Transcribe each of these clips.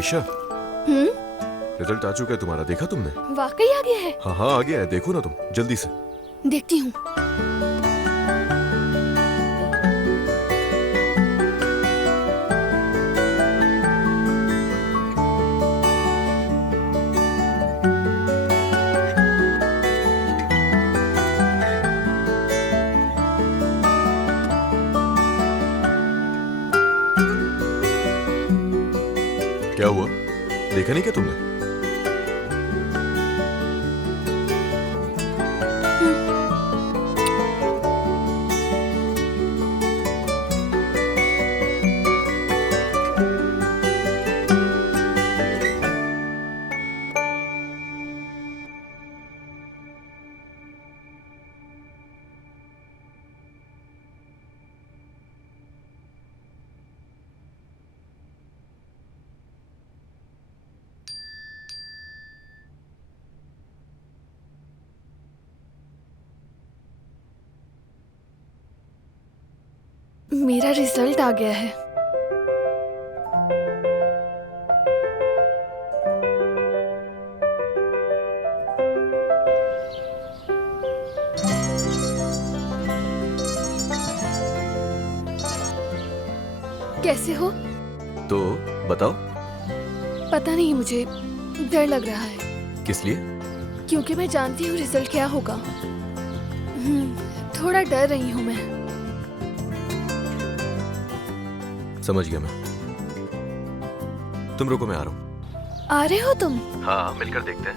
आयशा, हम्म, result आ चुका है तुम्हारा, देखा तुमने? वाकई आ गया है। हाँ हाँ आ गया है, देखो ना तुम जल्दी से। देखती हूँ। क्या हुआ, देखा नहीं क्या तुमने? मेरा रिजल्ट आ गया है। कैसे हो? तो बताओ। पता नहीं, मुझे डर लग रहा है। किस लिए? क्योंकि मैं जानती हूँ रिजल्ट क्या होगा। थोड़ा डर रही हूँ मैं। समझ गया मैं। तुम रुको, मैं आ रहा हूँ। आ रहे हो तुम? हाँ, मिलकर देखते हैं।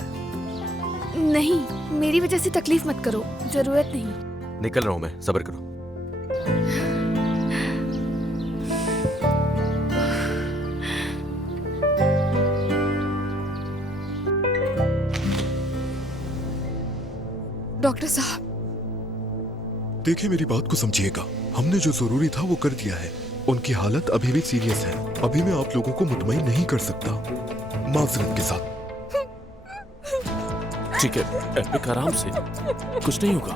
नहीं, मेरी वजह से तकलीफ मत करो, जरूरत नहीं। निकल रहा हूँ मैं, सब्र करो। डॉक्टर साहब, देखिए मेरी बात को समझिएगा, हमने जो जरूरी था वो कर दिया है। उनकी हालत अभी भी सीरियस है। अभी मैं आप लोगों को मुतमईन नहीं कर सकता, माजरत के साथ। ठीक है एपिक, आराम से, कुछ नहीं होगा।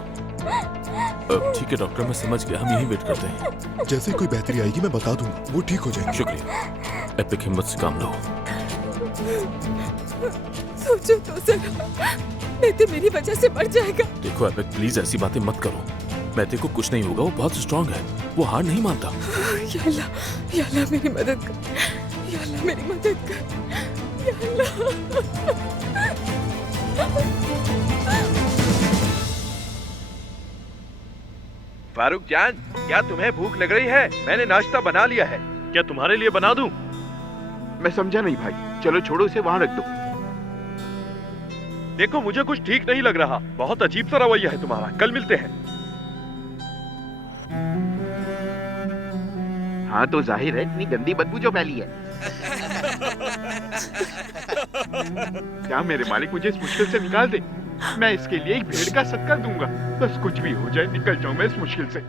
ठीक है डॉक्टर, मैं समझ गया, हम यहीं वेट करते हैं। जैसे कोई बेहतरी आएगी मैं बता दूंगा, वो ठीक हो जाएंगे। शुक्रिया एपिक, हिम्मत से काम लो। सोचो तो जरा, मैं तो मेरी वजह से मर जाएगा। देखो एपिक, प्लीज ऐसी बातें मत करो। मैते को कुछ नहीं होगा, वो बहुत स्ट्रांग है, वो हार नहीं मानता। या अल्लाह मेरी मदद कर, या अल्लाह मेरी मदद कर, या अल्लाह। फारूक जान, क्या तुम्हें भूख लग रही है? मैंने नाश्ता बना लिया है। क्या तुम्हारे लिए बना दूं? मैं समझा नहीं भाई, चलो छोड़ो इसे, वहां रख दो। देखो मुझे कुछ ठीक नहीं लग रहा, बहुत अजीब सा रवैया है तुम्हारा। कल मिलते हैं। हाँ तो जाहिर है इतनी गंदी बदबू जो फैली है। क्या मेरे मालिक मुझे इस मुश्किल से निकाल दे? मैं इसके लिए एक भेड़ का सदका दूंगा। बस कुछ भी हो जाए, निकल जाऊं मैं इस मुश्किल से।